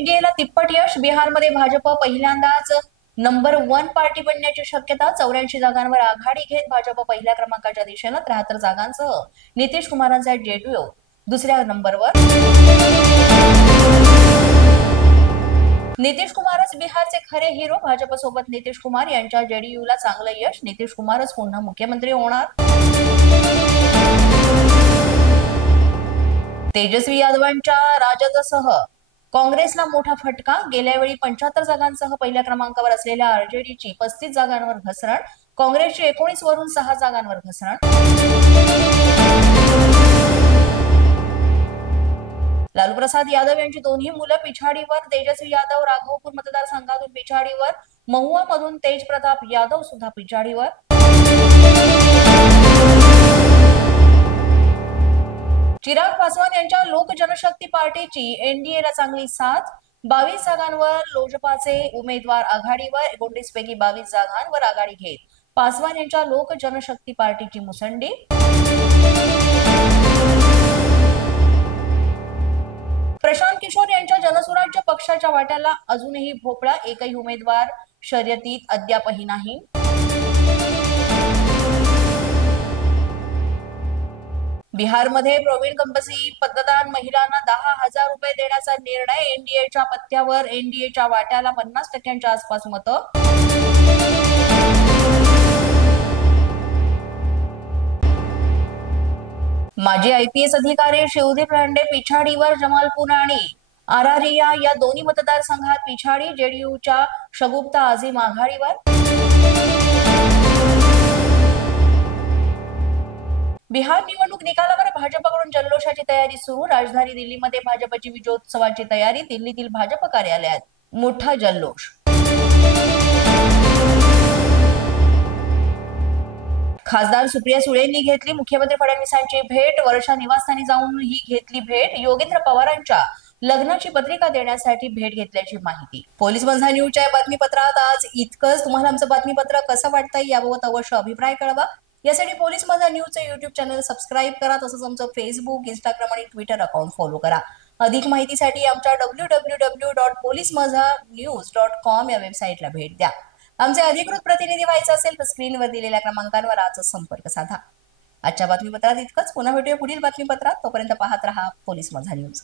एनडीएला तिप्पट यश, बिहारमध्ये भाजप पहिल्यांदाच नंबर 1 पार्टी बनण्याची शक्यता, 84 जागांवर आघाडी घेत भाजप पहिल्या क्रमांकाच्या दिशेनं 73 जागांसह नितीश कुमारांचा जेडीयू दुसऱ्या नंबरवर. नितीश कुमारच बिहारचे खरे हिरो, भाजपसोबत नितीश कुमार यांच्या जेडीयूला चांगलं यश, नितीश कुमारच पुन्हा मुख्यमंत्री होणार. तेजस्वी यादवांच्या राजदसह काँग्रेसला मोठा फटका, गेल्या वेळी 75 जागांसह पहिल्या क्रमांकावर असलेल्या आरजेडीची 35 जागांवर घसरण, काँग्रेसची 19 वरून 6 जागांवर घसरण. लालू प्रसाद यादव यांची दोन्ही मुलं पिछाडीवर, तेजस्वी यादव राघवपूर मतदारसंघातून पिछाडीवर, महुआ मधून तेज प्रताप यादव सुद्धा पिछाडीवर. चिराग पासवान यांच्या लोक जनशक्ती पार्टीची एनडीएला चांगली साथ, 22 जागांवर लोजपाचे उमेदवार आघाडीवर, 29 पैकी 22 जागांवर आघाडी घेत पासवान यांच्या लोक जनशक्ती पार्टीची मुसंडी. प्रशांत किशोर यांच्या जनसुराज्य पक्षाच्या वाट्याला अजूनही भोपळा, एकही उमेदवार शर्यतीत अद्यापही नाही. बिहारमध्ये प्रवीण कंबसी पद्धतदार महिलांना 10,000 रुपये देण्याचा निर्णय, एनडीएच्या पत्त्यावर, एनडीएच्या वाट्याला 50% आसपास मतं. माजी आयपीएस अधिकारी शिवदीप रांडे पिछाडीवर, जमालपूर आणि आरारिया या दोन्ही मतदारसंघात पिछाडी, जेडीयूच्या शगुफ्ता आझिम आघाडीवर. बिहार निवडणूक निकालावर भाजपकडून जल्लोषाची तयारी सुरू, राजधानी दिल्लीमध्ये भाजपची विजयोत्सवाची तयारी, दिल्लीतील भाजप कार्यालयात मोठा जल्लोष. खासदार सुप्रिया सुळेंनी घेतली मुख्यमंत्री फडणवीसांची भेट, वर्षा निवासस्थानी जाऊन ही घेतली भेट, योगेंद्र पवारांच्या लग्नाची पत्रिका देण्यासाठी भेट घेतल्याची माहिती. पोलीस माझा न्यूजच्या बातमीपत्रात आज इतकंच. तुम्हाला आमचं बातमीपत्र कसं वाटतंय याबाबत अवश्य अभिप्राय कळवा. यासाठी पोलीस माझा न्यूजचं युट्यूब चॅनल सबस्क्राईब करा, तसंच आमचं फेसबुक, इंस्टाग्राम आणि ट्विटर अकाउंट फॉलो करा. अधिक माहितीसाठी आमच्या www.policemazhanews.com या वेबसाईटला भेट द्या. आमचे अधिकृत प्रतिनिधी व्हायचं असेल तर स्क्रीनवर दिलेल्या क्रमांकांवर आजच संपर्क साधा. आजच्या बातमीपत्रात इतकंच. पुन्हा भेटूया पुढील बातमीपत्रात. तोपर्यंत पाहत रहा पोलीस माझा न्यूज.